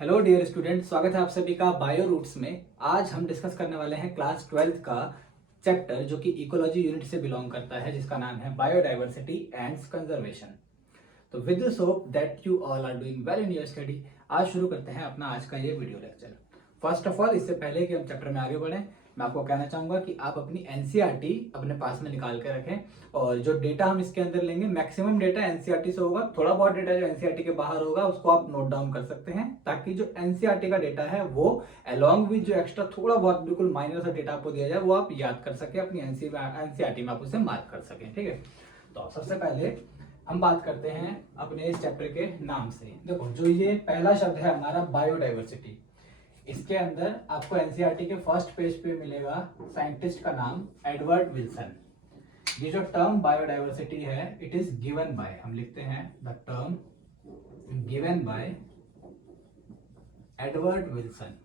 Hello dear student, स्वागत है आप सभी का बायो रूट्स में। आज हम डिस्कस करने वाले हैं क्लास 12th का चैप्टर जो कि इकोलॉजी यूनिट से बिलोंग करता है, जिसका नाम है बायोडाइवर्सिटी एंड कंजर्वेशन। तो with this hope that you all are doing well in your study, आज शुरू करते हैं अपना आज का ये video lecture. First of all, इससे पहले कि हम चैप्टर में आगे बढ़ें, मैं आपको कहना चाहूंगा कि आप अपनी एनसीईआरटी अपने पास में निकाल के रखें और जो डेटा हम इसके अंदर लेंगे, मैक्सिमम डेटा एनसीईआरटी से होगा। थोड़ा बहुत डेटा जो एनसीईआरटी के बाहर होगा उसको आप नोट डाउन कर सकते हैं, ताकि जो एनसीईआरटी का डेटा है वो अलॉन्ग विद जो एक्स्ट्रा थोड़ा बहुत बिल्कुल माइनर सा डेटा आपको दिया जाए वो आप याद कर सके, अपनी एनसीईआरटी में आप उसे मार्क कर सकें। ठीक है, तो सबसे पहले हम बात करते हैं अपने इस चैप्टर के नाम से। देखो, जो ये पहला शब्द है हमारा बायोडाइवर्सिटी, इसके अंदर आपको एनसीईआरटी के फर्स्ट पेज पे मिलेगा साइंटिस्ट का नाम एडवर्ड विल्सन। ये जो टर्म बायोडाइवर्सिटी है, इट इज गिवन बाय, हम लिखते हैं the term given by Edward Wilson.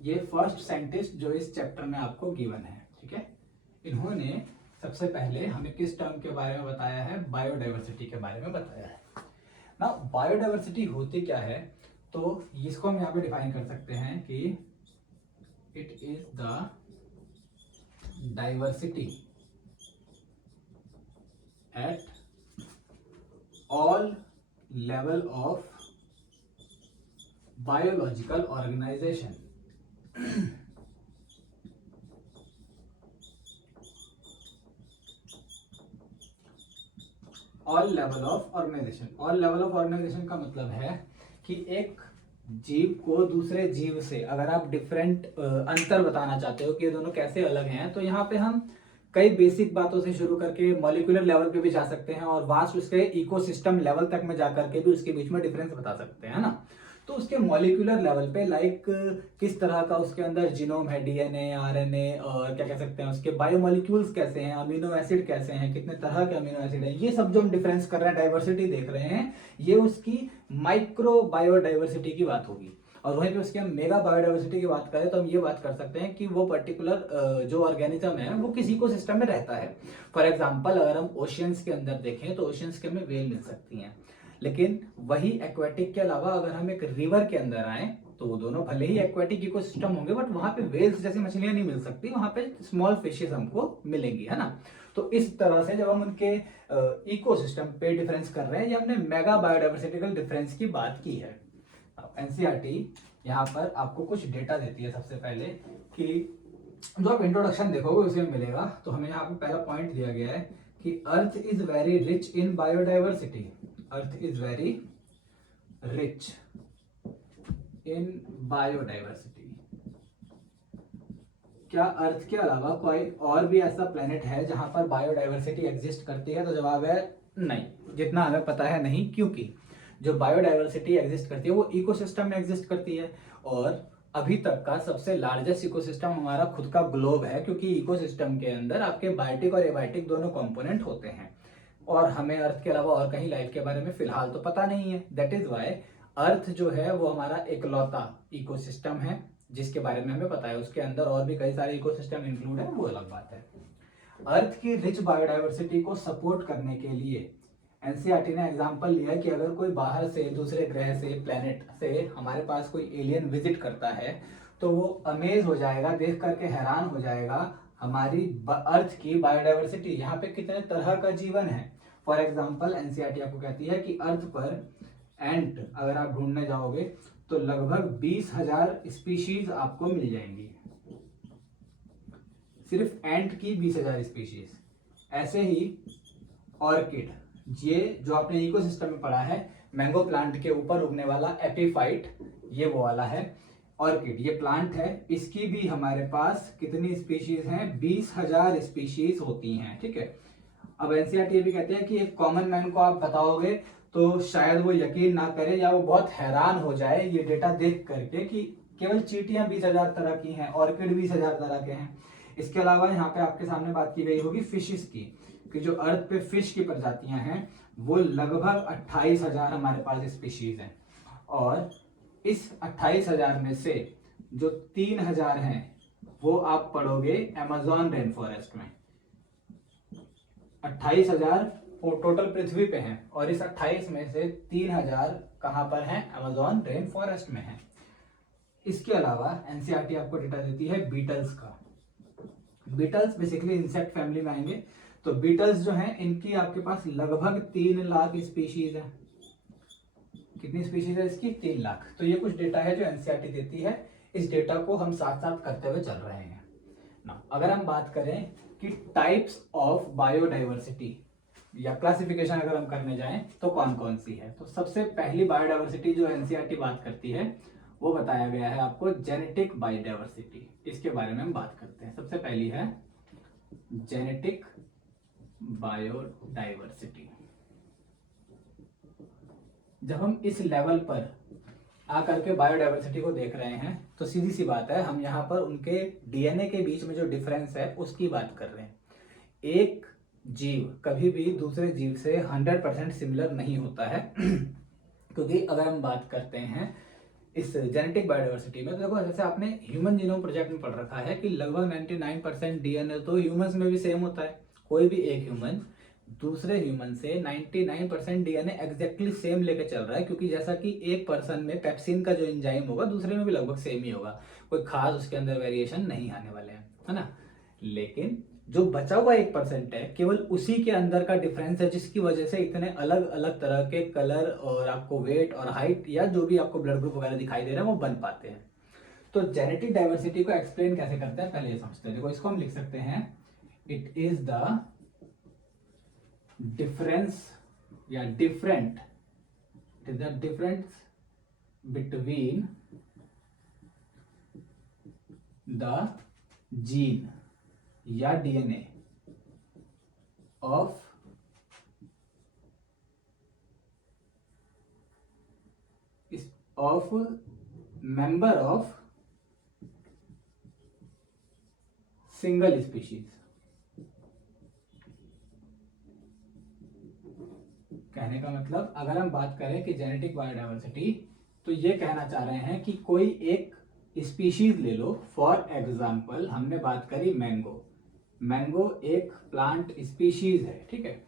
ये फर्स्ट साइंटिस्ट जो इस चैप्टर में आपको गिवन है। ठीक है, इन्होंने सबसे पहले हमें किस टर्म के बारे में बताया है? बायोडाइवर्सिटी के बारे में बताया है ना। बायोडाइवर्सिटी होती क्या है, तो इसको हम यहाँ पे डिफाइन कर सकते हैं कि it is the diversity at all level of biological organisation. All level of organisation, all level of organisation का मतलब है कि एक जीव को दूसरे जीव से अगर आप डिफरेंट अंतर बताना चाहते हो कि ये दोनों कैसे अलग हैं, तो यहाँ पे हम कई बेसिक बातों से शुरू करके मॉलिक्यूलर लेवल पे भी जा सकते हैं और वास्ट उसके इकोसिस्टम लेवल तक में जाकर के भी उसके बीच में डिफरेंस बता सकते हैं ना। तो उसके मॉलिक्यूलर लेवल पे लाइक किस तरह का उसके अंदर जीनोम है, डीएनए, आरएनए, और क्या कह सकते हैं उसके बायोमॉलिक्यूल्स कैसे हैं, अमीनो एसिड कैसे हैं, कितने तरह के अमीनो एसिड हैं, ये सब जो हम डिफरेंस कर रहे हैं, डाइवर्सिटी देख रहे हैं, ये उसकी माइक्रो बायोडाइवर्सिटी की बात होगी। और वहीं पे उसके हम मेगा बायोडाइवर्सिटी की बात करें तो हम ये बात कर सकते हैं कि वो पर्टिकुलर जो ऑर्गेनिज्म है वो किसी को सिस्टम में रहता है। फॉर एग्जांपल, अगर हम ओशियंस के अंदर देखें तो ओशियंस के हमें वेल मिल सकती हैं, लेकिन वही एक्वेटिक के अलावा अगर हम एक रिवर के अंदर आए तो वो दोनों भले ही एक्वेटिक इकोसिस्टम होंगे, बट वहां पे वेल्स जैसी मछलियां नहीं मिल सकती, वहां पे स्मॉल फिशेस हमको मिलेंगी, है ना। तो इस तरह से जब हम उनके इकोसिस्टम पे डिफरेंस कर रहे हैं, ये हमने मेगा बायोडाइवर्सिटिकल डिफरेंस की बात की है। एनसीईआरटी यहाँ पर आपको कुछ डेटा देती है। सबसे पहले कि जो आप इंट्रोडक्शन देखोगे उसे मिलेगा, तो हमें यहाँ पे पहला पॉइंट दिया गया है कि earth is very rich in biodiversity. Earth is very rich in biodiversity. क्या अर्थ के अलावा कोई और भी ऐसा प्लेनेट है जहां पर बायोडाइवर्सिटी एग्जिस्ट करती है? तो जवाब है नहीं, जितना हमें पता है नहीं, क्योंकि जो बायोडाइवर्सिटी एग्जिस्ट करती है वो इकोसिस्टम में एग्जिस्ट करती है, और अभी तक का सबसे लार्जेस्ट इकोसिस्टम हमारा खुद का ग्लोब है, क्योंकि इकोसिस्टम के अंदर आपके बायोटिक और एबायोटिक दोनों कंपोनेंट होते हैं, और हमें अर्थ के अलावा और कहीं लाइफ के बारे में फिलहाल तो पता नहीं है। दैट इज वाई अर्थ जो है वो हमारा इकलौता इकोसिस्टम है जिसके बारे में हमें पता है। उसके अंदर और भी कई सारे इकोसिस्टम इंक्लूड है, वो अलग बात है। अर्थ की रिच बायोडाइवर्सिटी को सपोर्ट करने के लिए एनसीईआरटी ने एग्जांपल लिया कि अगर कोई बाहर से, दूसरे ग्रह से, प्लेनेट से हमारे पास कोई एलियन विजिट करता है तो वो अमेज हो जाएगा, देख करके हैरान हो जाएगा हमारी अर्थ की बायोडाइवर्सिटी, यहाँ पे कितने तरह का जीवन है। फॉर एग्जाम्पल, एनसीईआरटी आपको कहती है कि अर्थ पर एंट अगर आप ढूंढने जाओगे तो लगभग 20,000 स्पीशीज आपको मिल जाएंगी, सिर्फ एंट की 20,000 स्पीशीज। ऐसे ही ऑर्किड, ये जो आपने इकोसिस्टम में पढ़ा है, मैंगो प्लांट के ऊपर उगने वाला एपीफाइट, ये वो वाला है ऑर्किड, ये प्लांट है, इसकी भी हमारे पास कितनी स्पीशीज हैं? 20,000 स्पीशीज होती हैं। ठीक है, अब एनसीईआरटी ये भी कहते हैं कि एक कॉमन मैन को आप बताओगे तो शायद वो यकीन ना करे या वो बहुत हैरान हो जाए ये डेटा देख करके कि केवल चींटियां 20,000 तरह की हैं, ऑर्किड 20,000 तरह के हैं। इसके अलावा यहाँ पे आपके सामने बात की गई होगी फिशिस की, कि जो अर्थ पे फिश की प्रजातियां हैं वो लगभग 28,000 हमारे पास स्पीशीज हैं, और इस 28,000 में से जो 3,000 हैं वो आप पढ़ोगे अमेज़न रेन फॉरेस्ट में। 28,000 टोटल पृथ्वी पे हैं, और इस 28 में से 3000 कहाँ पर हैं? अमेजोन रेन फॉरेस्ट में हैं। इसके अलावा एनसीईआरटी आपको डेटा देती है बीटल्स का। बीटल्स बेसिकली इंसेक्ट फैमिली में आएंगे। तो बीटल्स जो हैं इनकी आपके पास लगभग 3 लाख स्पीशीज है। कितनी स्पीशीज है इसकी? 3 लाख। तो ये कुछ डेटा है जो एनसीईआरटी देती है। इस डेटा को हम साथ साथ करते हुए चल रहे हैं ना। अगर हम बात करें कि टाइप्स ऑफ बायोडाइवर्सिटी या क्लासिफिकेशन अगर हम करने जाएं तो कौन कौन सी है, तो सबसे पहली बायोडाइवर्सिटी जो एनसीईआरटी बात करती है वो बताया गया है आपको जेनेटिक बायोडाइवर्सिटी। इसके बारे में हम बात करते हैं। सबसे पहली है जेनेटिक बायोडाइवर्सिटी। जब हम इस लेवल पर आकर के बायोडाइवर्सिटी को देख रहे हैं तो सीधी सी बात है, हम यहाँ पर उनके डीएनए के बीच में जो डिफरेंस है उसकी बात कर रहे हैं। एक जीव कभी भी दूसरे जीव से 100% सिमिलर नहीं होता है क्योंकि अगर हम बात करते हैं इस जेनेटिक बायोडाइवर्सिटी में, तो देखो जैसे आपने ह्यूमन जीनोम प्रोजेक्ट में पढ़ रखा है कि लगभग 99% डीएनए तो ह्यूमंस में भी सेम होता है। कोई भी एक ह्यूमन दूसरे ह्यूमन से 99% डीएनए एग्जैक्टली सेम लेके चल रहा है, क्योंकि जैसा कि एक पर्सन में पेप्सिन का जो एंजाइम होगा दूसरे में भी लगभग सेम ही होगा, कोई खास उसके अंदर वेरिएशन नहीं आने वाले हैं, है ना। लेकिन जो बचा हुआ 1% है, केवल उसी के अंदर का डिफरेंस है जिसकी वजह से इतने अलग अलग तरह के कलर और आपको वेट और हाइट या जो भी आपको ब्लड ग्रुप वगैरह दिखाई दे रहा है वो बन पाते हैं। तो जेनेटिक डाइवर्सिटी को एक्सप्लेन कैसे करते हैं पहले ये समझते हैं। देखो इसको हम लिख सकते हैं, इट इज द डिफरेंस या different, it is the difference between the gene या DNA of member of single species. कहने का मतलब अगर हम बात करें कि जेनेटिक बायोडाइवर्सिटी, तो ये कहना चाह रहे हैं कि कोई एक स्पीशीज ले लो। फॉर एग्जाम्पल हमने बात करी मैंगो। मैंगो एक प्लांट स्पीशीज है, ठीक है।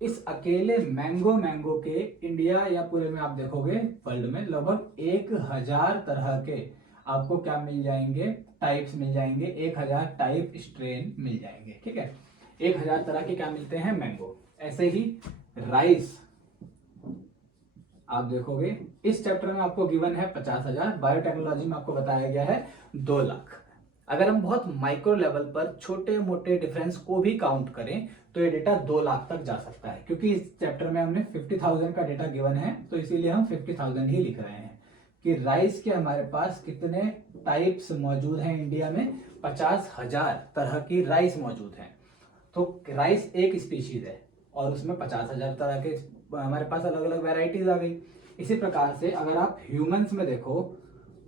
इस अकेले मैंगो के इंडिया या पूरे में आप देखोगे वर्ल्ड में लगभग 1000 तरह के आपको क्या मिल जाएंगे? टाइप्स मिल जाएंगे। 1000 टाइप स्ट्रेन मिल जाएंगे, ठीक है। 1000 तरह के क्या मिलते हैं? मैंगो। ऐसे ही राइस आप देखोगे इस चैप्टर में आपको गिवन है 50,000, बायोटेक्नोलॉजी में आपको बताया गया है 2 लाख। अगर हम बहुत माइक्रो लेवल पर छोटे मोटे डिफरेंस को भी काउंट करें तो ये डेटा 2 लाख तक जा सकता है, क्योंकि इस चैप्टर में हमने 50,000 का डेटा गिवन है तो इसीलिए हम 50,000 ही लिख रहे हैं कि राइस के हमारे पास कितने टाइप्स मौजूद हैं इंडिया में? 50,000 तरह की राइस मौजूद है। तो राइस एक स्पीशीज है और उसमें 50,000 तरह के हमारे पास अलग अलग वेराइटीज आ गई। इसी प्रकार से अगर आप ह्यूमंस में देखो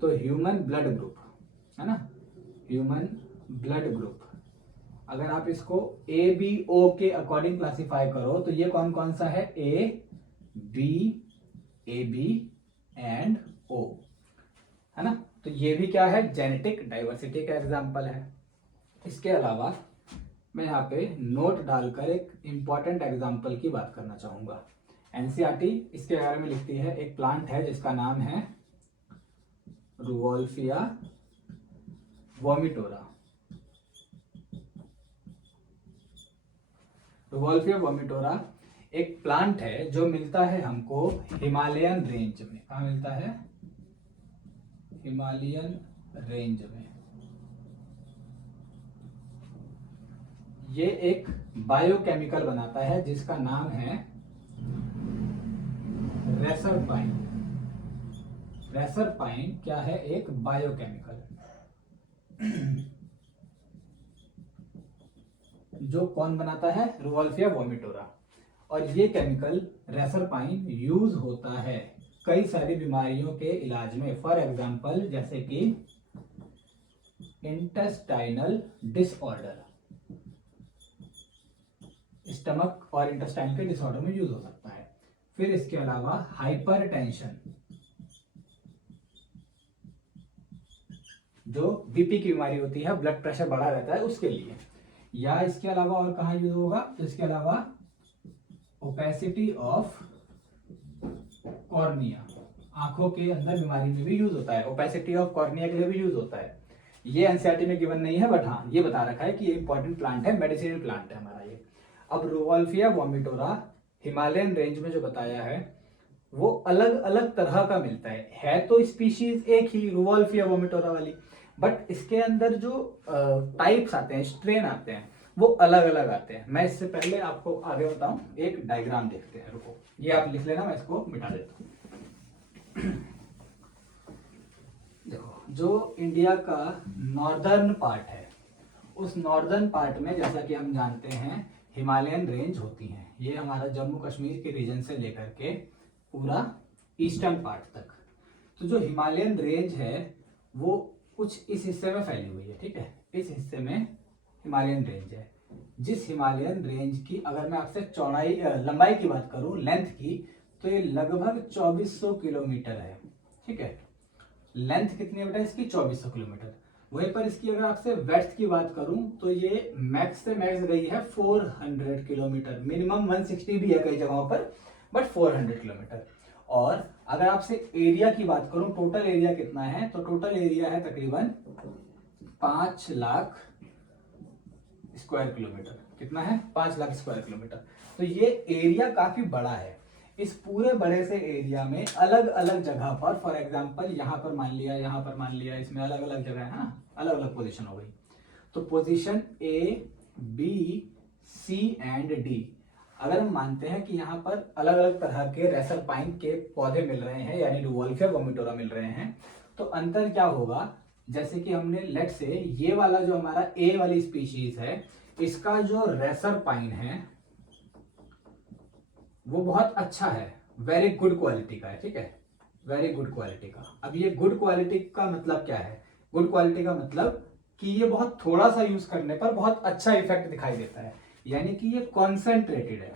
तो ह्यूमन ब्लड ग्रुप है ना, ह्यूमन ब्लड ग्रुप अगर आप इसको ए बी ओ के अकॉर्डिंग क्लासिफाई करो तो ये कौन कौन सा है? ए बी एंड ओ, है ना। तो ये भी क्या है? जेनेटिक डाइवर्सिटी का एग्जाम्पल है। इसके अलावा मैं यहाँ पे नोट डालकर एक इंपॉर्टेंट एग्जाम्पल की बात करना चाहूंगा। एनसीईआरटी इसके बारे में लिखती है, एक प्लांट है जिसका नाम है रुवोल्फिया वोमिटोरा। रुवोल्फिया वोमिटोरा एक प्लांट है जो मिलता है हमको हिमालयन रेंज में। कहाँ मिलता है? हिमालयन रेंज में। ये एक बायोकेमिकल बनाता है जिसका नाम है रेसरपाइन। रेसरपाइन क्या है? एक बायोकेमिकल जो कौन बनाता है? रुवोल्फिया वोमिटोरा। और ये केमिकल रेसरपाइन यूज होता है कई सारी बीमारियों के इलाज में। फॉर एग्जांपल जैसे कि इंटेस्टाइनल डिसऑर्डर, स्टमक और इंटेस्टाइन के डिसऑर्डर में यूज हो सकता है। फिर इसके अलावा हाइपरटेंशन, जो बीपी की बीमारी होती है, ब्लड प्रेशर बढ़ा रहता है उसके लिए। या इसके अलावा और कहाँ यूज होगा? तो इसके अलावा ओपेसिटी ऑफ कॉर्निया, आंखों के अंदर बीमारी में भी यूज होता है, ओपेसिटी ऑफ कॉर्निया के लिए भी यूज होता है। ये एनसीईआरटी में गिवन नहीं है, बट हाँ ये बता रखा है कि ये इंपॉर्टेंट प्लांट है, मेडिसिनल प्लांट है हमारा ये। अब रुवोल्फिया वोमिटोरा हिमालयन रेंज में जो बताया है वो अलग अलग तरह का मिलता है तो स्पीशीज एक ही रुवोल्फिया वोमिटोरा वाली, बट इसके अंदर जो टाइप्स आते हैं, स्ट्रेन आते हैं, वो अलग अलग आते हैं। मैं इससे पहले आपको आगे बताऊं, एक डायग्राम देखते हैं, रुको ये आप लिख लेना, मैं इसको मिटा देता हूं। देखो जो इंडिया का नॉर्दर्न पार्ट है, उस नॉर्दर्न पार्ट में जैसा कि हम जानते हैं हिमालयन रेंज होती हैं। ये हमारा जम्मू कश्मीर के रीजन से लेकर के पूरा ईस्टर्न पार्ट तक। तो जो हिमालयन रेंज है वो कुछ इस हिस्से में फैली हुई है, ठीक है, इस हिस्से में हिमालयन रेंज है। जिस हिमालयन रेंज की अगर मैं आपसे चौड़ाई लंबाई की बात करूं, लेंथ की, तो ये लगभग 2400 किलोमीटर है, ठीक है। लेंथ कितनी है बेटा इसकी? 2400 किलोमीटर। वहीं पर इसकी अगर आपसे वेड्थ की बात करूं तो ये मैक्स से मैक्स गई है 400 किलोमीटर, मिनिमम 160 भी है कई जगहों पर, बट 400 किलोमीटर। और अगर आपसे एरिया की बात करूं, टोटल एरिया कितना है, तो टोटल एरिया है तकरीबन 5 लाख स्क्वायर किलोमीटर। कितना है? 5 लाख स्क्वायर किलोमीटर। तो ये एरिया काफी बड़ा है। इस पूरे बड़े से एरिया में अलग अलग जगह पर, फॉर एग्जांपल यहाँ पर मान लिया, यहाँ पर मान लिया, इसमें अलग अलग जगह है ना, अलग अलग पोजीशन हो गई। तो position A, B, C and D, अगर हम मानते हैं कि यहाँ पर अलग अलग तरह के रेसर पाइन के पौधे मिल रहे हैं, यानी रुवोल्फिया वोमिटोरा मिल रहे हैं, तो अंतर क्या होगा? जैसे कि हमने लेट से ये वाला जो हमारा ए वाली स्पीशीज है, इसका जो रेसर पाइन है वो बहुत अच्छा है, वेरी गुड क्वालिटी का है, ठीक है, वेरी गुड क्वालिटी का। अब ये गुड क्वालिटी का मतलब क्या है? गुड क्वालिटी का मतलब कि ये बहुत थोड़ा सा यूज करने पर बहुत अच्छा इफेक्ट दिखाई देता है, यानी कि ये कॉन्सेंट्रेटेड है,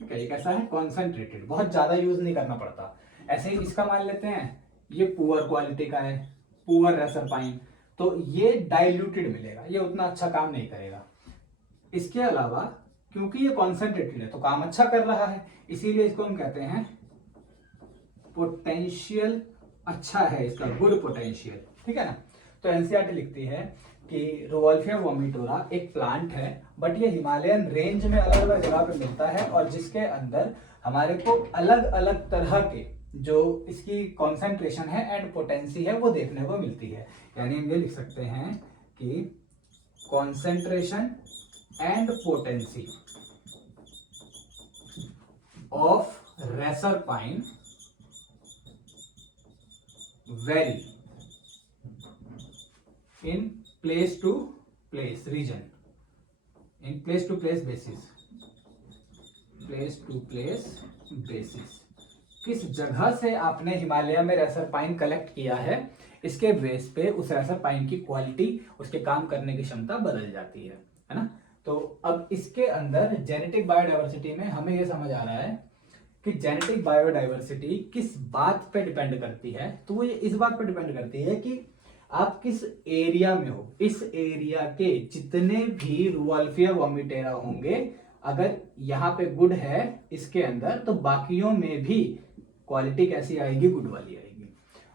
ठीक है। ये कैसा है? कॉन्सेंट्रेटेड, बहुत ज्यादा यूज नहीं करना पड़ता। ऐसे ही इसका मान लेते हैं, ये पुअर क्वालिटी का है, पुअर रेसर पाइन, तो ये डाइल्यूटेड मिलेगा, ये उतना अच्छा काम नहीं करेगा। इसके अलावा क्योंकि ये कॉन्सेंट्रेटेड है तो काम अच्छा कर रहा है, इसीलिए इसको हम कहते हैं पोटेंशियल अच्छा है इसका, गुड पोटेंशियल, ठीक है ना। तो एनसीईआरटी लिखती है कि रुवोल्फिया वोमिटोरा एक प्लांट है, बट ये हिमालयन रेंज में अलग अलग जगह पे मिलता है, और जिसके अंदर हमारे को अलग अलग तरह के जो इसकी कॉन्सेंट्रेशन है एंड पोटेंसी है वो देखने को मिलती है। यानी हम ये लिख सकते हैं कि concentration and potency of racer pine vary in place to place region, in place to place basis, place to place basis। किस जगह से आपने हिमालय में रेसर पाइन कलेक्ट किया है, इसके बेस पे उस रेसर पाइन की क्वालिटी, उसके काम करने की क्षमता बदल जाती है ना। तो अब इसके अंदर जेनेटिक बायोडाइवर्सिटी में हमें यह समझ आ रहा है कि जेनेटिक बायोडाइवर्सिटी किस बात पे डिपेंड करती है, तो वो ये इस बात पे डिपेंड करती है कि आप किस एरिया में हो। इस एरिया के जितने भी रुवोल्फिया वोमिटोरा होंगे, अगर यहाँ पे गुड है इसके अंदर, तो बाकियों में भी क्वालिटी कैसी आएगी? गुड वाली आएगी।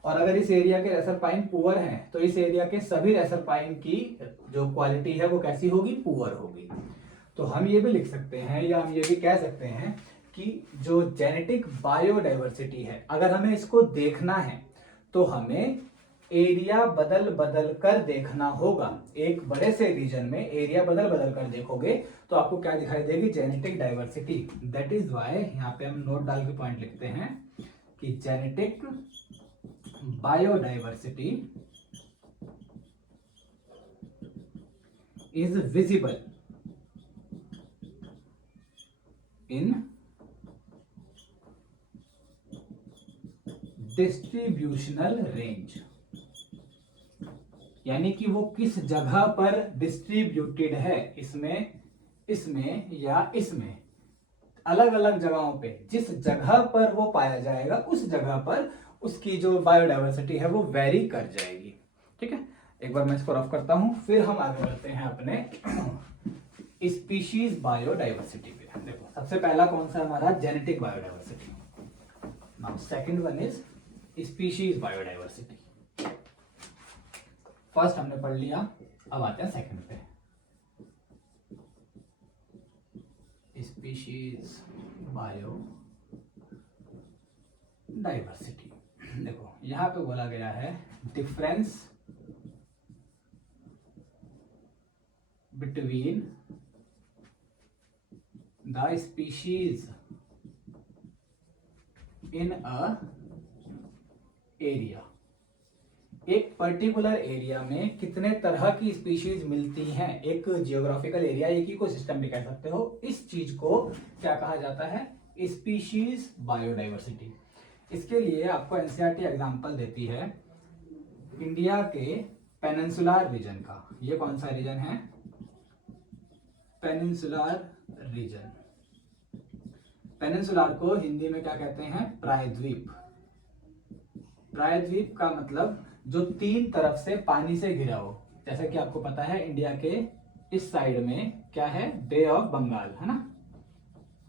और अगर इस एरिया के रेसर पाइन पुअर हैं, तो इस एरिया के सभी रेसर पाइन की जो क्वालिटी है वो कैसी होगी? पुअर होगी। तो हम ये भी लिख सकते हैं, या हम ये भी कह सकते हैं कि जो जेनेटिक बायोडाइवर्सिटी है, अगर हमें इसको देखना है तो हमें एरिया बदल बदल कर देखना होगा। एक बड़े से रीजन में एरिया बदल बदल कर देखोगे तो आपको क्या दिखाई देगी? Genetic diversity. That is why यहाँ पे हम नोट डाल के पॉइंट लिखते हैं कि genetic biodiversity is visible in distributional range, यानी कि वो किस जगह पर डिस्ट्रीब्यूटेड है, इसमें या इसमें, अलग अलग जगहों पे, जिस जगह पर वो पाया जाएगा उस जगह पर उसकी जो बायोडाइवर्सिटी है वो वेरी कर जाएगी, ठीक है। एक बार मैं इसको रफ करता हूं, फिर हम आगे बढ़ते हैं अपने स्पीशीज बायोडाइवर्सिटी पे। देखो सबसे पहला कौन सा हमारा, genetic biodiversity. Now second one is species biodiversity. First हमने पढ़ लिया, अब आते हैं सेकंड पे, स्पीशीज बायोडाइवर्सिटी। देखो यहां पे बोला गया है difference between the species in a area. एक पर्टिकुलर एरिया में कितने तरह की स्पीशीज मिलती हैं, एक जियोग्राफिकल एरिया, एक इकोसिस्टम भी कह सकते हो, इस चीज को क्या कहा जाता है, स्पीशीज बायोडाइवर्सिटी। इसके लिए आपको एनसीईआरटी एग्जांपल देती है इंडिया के पेनिनसुलर रीजन का। ये कौन सा रीजन है, पेनिनसुलर रीजन। पेनिनसुलर को हिंदी में क्या कहते हैं, प्रायद्वीप। प्रायद्वीप का मतलब जो तीन तरफ से पानी से घिरा हो। जैसा कि आपको पता है इंडिया के इस साइड में क्या है, बे ऑफ बंगाल है ना,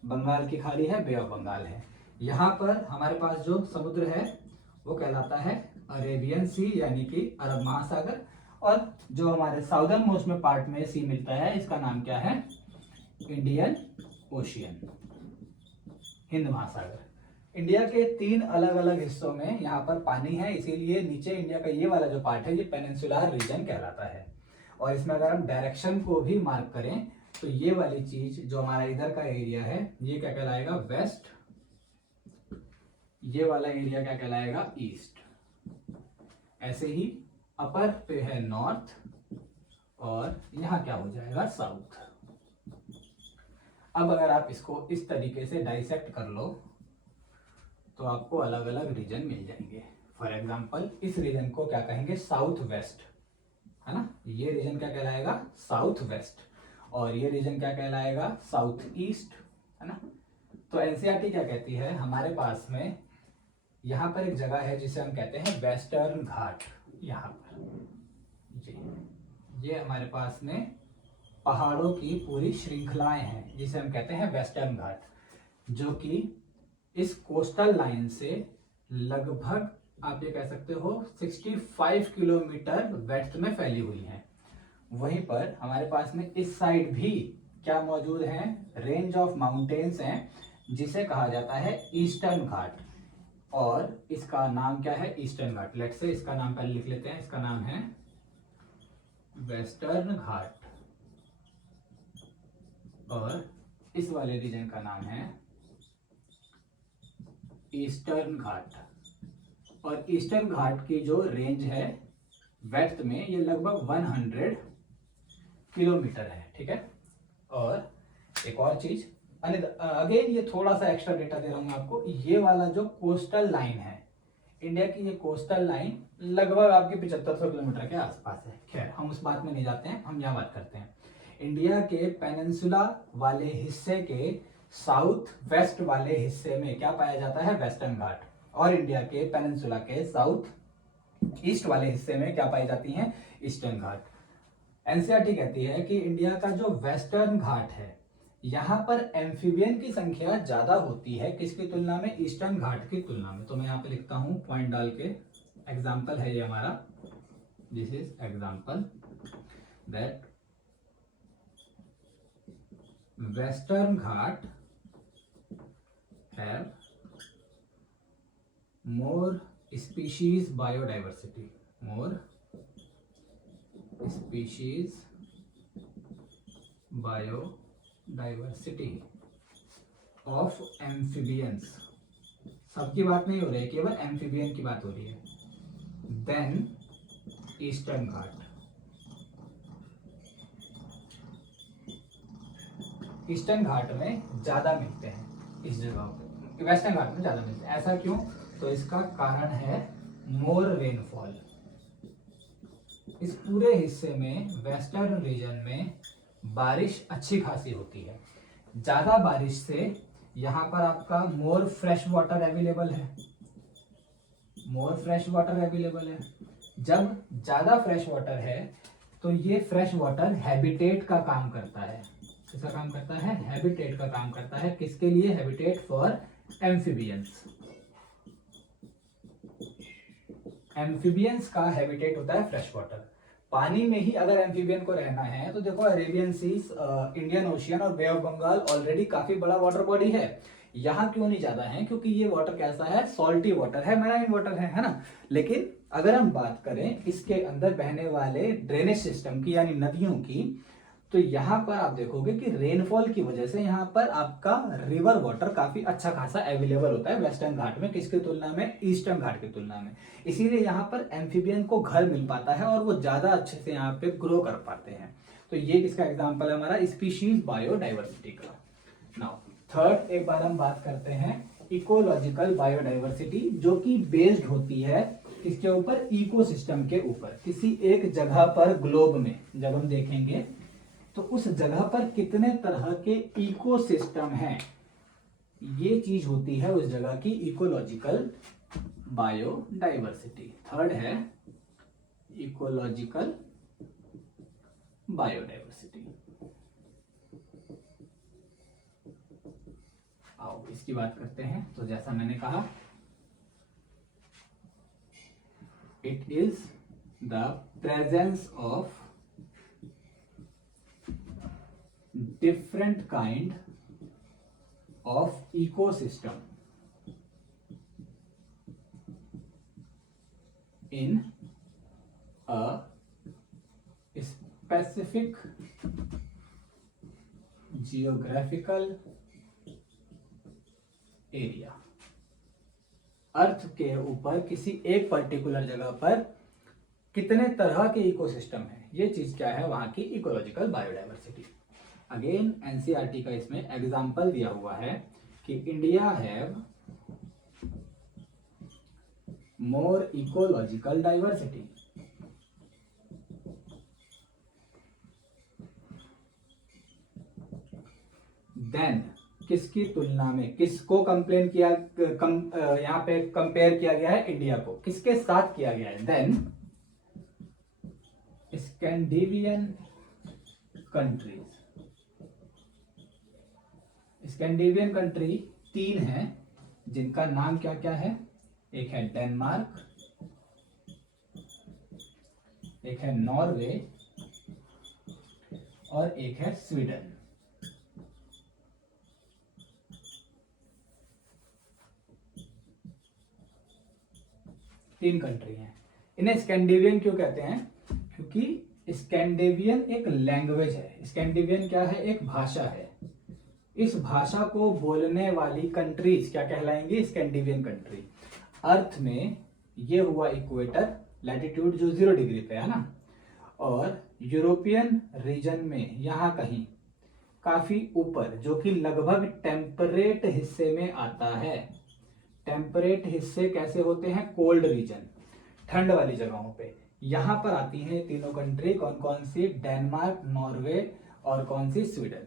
बंगाल की खाड़ी है, बे ऑफ बंगाल है। यहाँ पर हमारे पास जो समुद्र है वो कहलाता है अरेबियन सी, यानी कि अरब महासागर। और जो हमारे साउदर्न मोस्ट में पार्ट में सी मिलता है, इसका नाम क्या है, इंडियन ओशियन, हिंद महासागर। इंडिया के तीन अलग अलग हिस्सों में यहाँ पर पानी है, इसीलिए नीचे इंडिया का ये वाला जो पार्ट है ये पेनिनसुलर रीजन कहलाता है। और इसमें अगर हम डायरेक्शन को भी मार्क करें तो ये वाली चीज जो हमारा इधर का एरिया है ये क्या कहलाएगा, वेस्ट। ये वाला एरिया क्या कहलाएगा, ईस्ट। ऐसे ही अपर पे है नॉर्थ और यहाँ क्या हो जाएगा, साउथ। अब अगर आप इसको इस तरीके से डाइसेक्ट कर लो तो आपको अलग अलग रीजन मिल जाएंगे। फॉर एग्जांपल इस रीजन को क्या कहेंगे, साउथ वेस्ट, है ना। ये रीजन क्या कहलाएगा, साउथ वेस्ट। और ये रीजन क्या कहलाएगा, साउथ ईस्ट, है ना। तो एनसीईआरटी क्या कहती है, हमारे पास में यहाँ पर एक जगह है जिसे हम कहते हैं वेस्टर्न घाट। यहाँ पर ये हमारे पास में पहाड़ों की पूरी श्रृंखलाएं हैं जिसे हम कहते हैं वेस्टर्न घाट, जो कि इस कोस्टल लाइन से लगभग आप ये कह सकते हो 65 किलोमीटर वेस्ट में फैली हुई है। वहीं पर हमारे पास में इस साइड भी क्या मौजूद है, रेंज ऑफ माउंटेन्स हैं जिसे कहा जाता है ईस्टर्न घाट। और इसका नाम क्या है, ईस्टर्न घाट। लेट्स से इसका नाम पहले लिख लेते हैं, इसका नाम है वेस्टर्न घाट। और इस वाले रीजन का नाम है ईस्टर्न घाट। और ईस्टर्न घाट की जो रेंज है वेस्ट में ये लगभग 100 किलोमीटर है, ठीक है। और एक और चीज, अगेन ये थोड़ा सा एक्स्ट्रा डेटा दे रहा हूं मैं आपको। ये वाला जो कोस्टल लाइन है इंडिया की, ये कोस्टल लाइन लगभग आपके 7500 किलोमीटर के आसपास है। खैर हम उस बात में नहीं जाते हैं, हम यहाँ बात करते हैं इंडिया के पेनिनसुला वाले हिस्से के साउथ वेस्ट वाले हिस्से में क्या पाया जाता है, वेस्टर्न घाट। और इंडिया के पेनिनसुला के साउथ ईस्ट वाले हिस्से में क्या पाई जाती हैं, ईस्टर्न घाट। एनसीईआरटी कहती है कि इंडिया का जो वेस्टर्न घाट है यहाँ पर एम्फीबियन की संख्या ज्यादा होती है, किसकी तुलना में, ईस्टर्न घाट की तुलना में। तो मैं यहाँ पे लिखता हूं पॉइंट डाल के, एग्जाम्पल है ये हमारा, this is example that western Ghat have more species biodiversity, more species biodiversity of amphibians। सबकी बात नहीं हो रही है, केवल एम्फीबियन की बात हो रही है। देन ईस्टर्न घाट, ईस्टर्न घाट में ज्यादा मिलते हैं इस जगह पे, वेस्टर्न घाट में ज्यादा मिलते हैं। ऐसा क्यों, तो इसका कारण है मोर रेनफॉल। इस पूरे हिस्से में वेस्टर्न रीजन में बारिश अच्छी खासी होती है। ज्यादा बारिश से यहाँ पर आपका मोर फ्रेश वाटर अवेलेबल है, मोर फ्रेश वाटर अवेलेबल है। जब ज्यादा फ्रेश वाटर है तो ये फ्रेश वाटर हैबिटेट का काम करता है, किसका काम करता है? हैबिटेट का काम करता है। किसके लिए? Habitat for amphibians. एम्फीबियंस का हैबिटेट होता है फ्रेश वाटर। पानी में ही अगर एम्फीबियन को रहना है तो देखो अरेबियन सीज, इंडियन ओशियन और बे ऑफ बंगाल ऑलरेडी काफी बड़ा वाटर बॉडी है। यहाँ क्यों नहीं ज्यादा है? क्योंकि ये वाटर कैसा है? सॉल्टी वाटर है, मैराइन वाटर है ना। लेकिन अगर हम बात करें इसके अंदर बहने वाले ड्रेनेज सिस्टम की यानी नदियों की, तो यहाँ पर आप देखोगे कि रेनफॉल की वजह से यहाँ पर आपका रिवर वाटर काफी अच्छा खासा अवेलेबल होता है वेस्टर्न घाट में, किसकी तुलना में? ईस्टर्न घाट की तुलना में। इसीलिए यहाँ पर एम्फीबियन को घर मिल पाता है और वो ज्यादा अच्छे से यहाँ पे ग्रो कर पाते हैं। तो ये किसका एग्जाम्पल है? हमारा स्पीशीज बायोडाइवर्सिटी का। नाउ थर्ड एक बार हम बात करते हैं इकोलॉजिकल बायोडाइवर्सिटी, जो कि बेस्ड होती है किसके ऊपर? इकोसिस्टम के ऊपर। किसी एक जगह पर ग्लोब में जब हम देखेंगे तो उस जगह पर कितने तरह के इकोसिस्टम हैं, ये चीज होती है उस जगह की इकोलॉजिकल बायोडाइवर्सिटी। थर्ड है इकोलॉजिकल बायोडाइवर्सिटी। आओ इसकी बात करते हैं। तो जैसा मैंने कहा, it is the presence of different kind of ecosystem in a specific geographical area। अर्थ के ऊपर किसी एक पर्टिकुलर जगह पर कितने तरह के इकोसिस्टम है, ये चीज क्या है? वहां की इकोलॉजिकल बायोडाइवर्सिटी। अगेन एनसीईआरटी का इसमें एग्जाम्पल दिया हुआ है कि India have more ecological diversity than, किसकी तुलना में? किसको कंप्लेन किया? यहाँ पे कंपेयर किया गया है इंडिया को, किसके साथ किया गया है? Than Scandinavian countries. Scandinavian country 3 हैं, जिनका नाम क्या क्या है? एक है डेनमार्क, एक है नॉर्वे और एक है स्वीडन। तीन कंट्री हैं। इन्हें स्कैंडिनेवियन क्यों कहते हैं? क्योंकि स्कैंडिनेवियन एक लैंग्वेज है। स्कैंडिनेवियन क्या है? एक भाषा है। इस भाषा को बोलने वाली कंट्रीज क्या कहलाएंगी? Scandinavian country. अर्थ में ये हुआ इक्वेटर, लैटिट्यूड जो 0 डिग्री पे है ना, और यूरोपियन रीजन में यहाँ कहीं काफी ऊपर, जो कि लगभग टेम्परेट हिस्से में आता है। टेम्परेट हिस्से कैसे होते हैं? कोल्ड रीजन, ठंड वाली जगहों पे। यहाँ पर आती हैं तीनों कंट्री। कौन कौन सी? डेनमार्क, नॉर्वे और कौन सी? स्वीडन।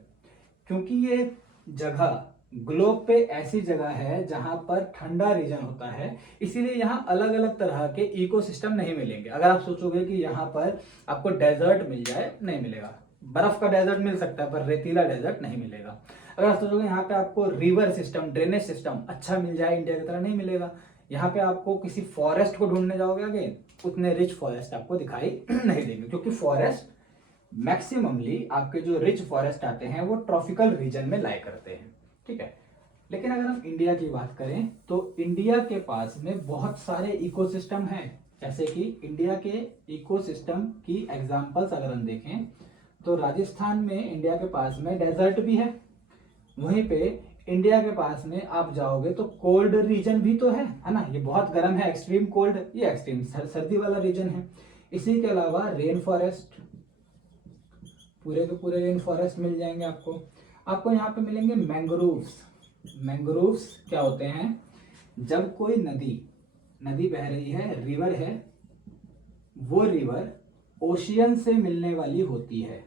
क्योंकि ये जगह ग्लोब पे ऐसी जगह है जहां पर ठंडा रीजन होता है, इसीलिए यहाँ अलग अलग तरह के इकोसिस्टम नहीं मिलेंगे। अगर आप सोचोगे कि यहाँ पर आपको डेजर्ट मिल जाए, नहीं मिलेगा। बर्फ का डेजर्ट मिल सकता है पर रेतीला डेजर्ट नहीं मिलेगा। अगर आप सोचोगे यहाँ पे आपको रिवर सिस्टम, ड्रेनेज सिस्टम अच्छा मिल जाए इंडिया की तरह, नहीं मिलेगा। यहाँ पे आपको किसी फॉरेस्ट को ढूंढने जाओगे अगेन, उतने रिच फॉरेस्ट आपको दिखाई नहीं देंगे, क्योंकि फॉरेस्ट मैक्सिममली आपके जो रिच फॉरेस्ट आते हैं वो ट्रॉपिकल रीजन में लाई करते हैं, ठीक है। लेकिन अगर हम इंडिया की बात करें तो इंडिया के पास में बहुत सारे इकोसिस्टम हैं। जैसे कि इंडिया के इकोसिस्टम की एग्जांपल्स अगर हम देखें तो राजस्थान में इंडिया के पास में डेजर्ट भी है, वहीं पे इंडिया के पास में आप जाओगे तो कोल्ड रीजन भी तो है ना। ये बहुत गर्म है, एक्सट्रीम कोल्ड, ये एक्सट्रीम सर्दी वाला रीजन है। इसी के अलावा रेन फॉरेस्ट, पूरे के पूरे रेन फॉरेस्ट मिल जाएंगे आपको। आपको यहाँ पे मिलेंगे मैंग्रोव्स। मैंग्रोव्स क्या होते हैं? जब कोई नदी बह रही है, रिवर है, वो रिवर ओशियन से मिलने वाली होती है।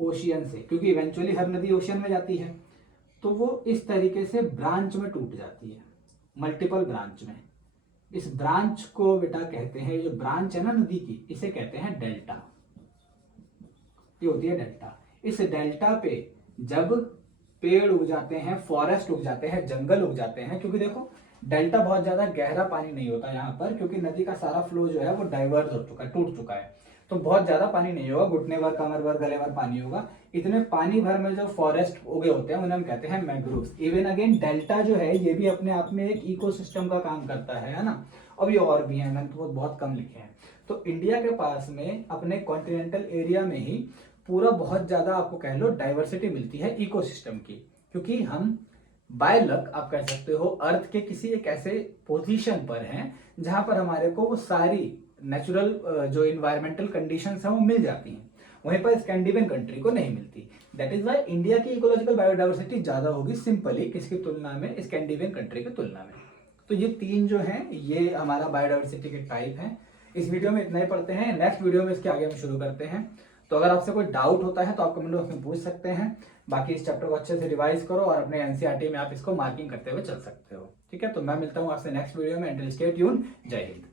ओशियन से, क्योंकि इवेंचुअली हर नदी ओशियन में जाती है, तो वो इस तरीके से ब्रांच में टूट जाती है, मल्टीपल ब्रांच में। इस ब्रांच को बेटा कहते हैं, जो ब्रांच है ना नदी की, इसे कहते हैं डेल्टा। ये होती है डेल्टा। इस डेल्टा पे जब पेड़ उग जाते हैं, फॉरेस्ट उग जाते हैं, जंगल उग जाते हैं, क्योंकि देखो डेल्टा बहुत ज्यादा गहरा पानी नहीं होता यहाँ पर, क्योंकि नदी का सारा फ्लो जो है वो डाइवर्ट हो चुका है, टूट चुका है, तो बहुत ज्यादा पानी नहीं होगा, घुटने भर, कमर भर, गले भर पानी होगा। इतने पानी भर में जो फॉरेस्ट उगे होते हैं उन्हें हम कहते हैं मैंग्रोव्स। इवन अगेन डेल्टा जो है ये भी अपने आप में एक इकोसिस्टम का काम करता है ना। अभी और भी है, मैंने तो बहुत कम लिखे हैं। तो इंडिया के पास में अपने कॉन्टिनेंटल एरिया में ही पूरा बहुत ज्यादा आपको कह लो डाइवर्सिटी मिलती है इकोसिस्टम की, क्योंकि हम बाय लक आप कह सकते हो अर्थ के किसी एक ऐसे पोजीशन पर हैं जहां पर हमारे को वो सारी नेचुरल जो इन्वायरमेंटल कंडीशंस हैं वो मिल जाती हैं, वहीं पर स्कैंडिनेवियन कंट्री को नहीं मिलती। दैट इज वाई इंडिया की इकोलॉजिकल बायोडाइवर्सिटी ज्यादा होगी सिंपली किसकी तुलना में, स्कैंडिनेवियन कंट्री की तुलना में। तो ये तीन जो हैं ये हमारा बायोडाइवर्सिटी के टाइप हैं। इस वीडियो में इतना ही पढ़ते हैं, नेक्स्ट वीडियो में इसके आगे हम शुरू करते हैं। तो अगर आपसे कोई डाउट होता है तो आप कमेंट बॉक्स में पूछ सकते हैं। बाकी इस चैप्टर को अच्छे से रिवाइज करो और अपने एनसीईआरटी में आप इसको मार्किंग करते हुए चल सकते हो। ठीक है, तो मैं मिलता हूँ आपसे नेक्स्ट वीडियो में। Stay tune. जय हिंद।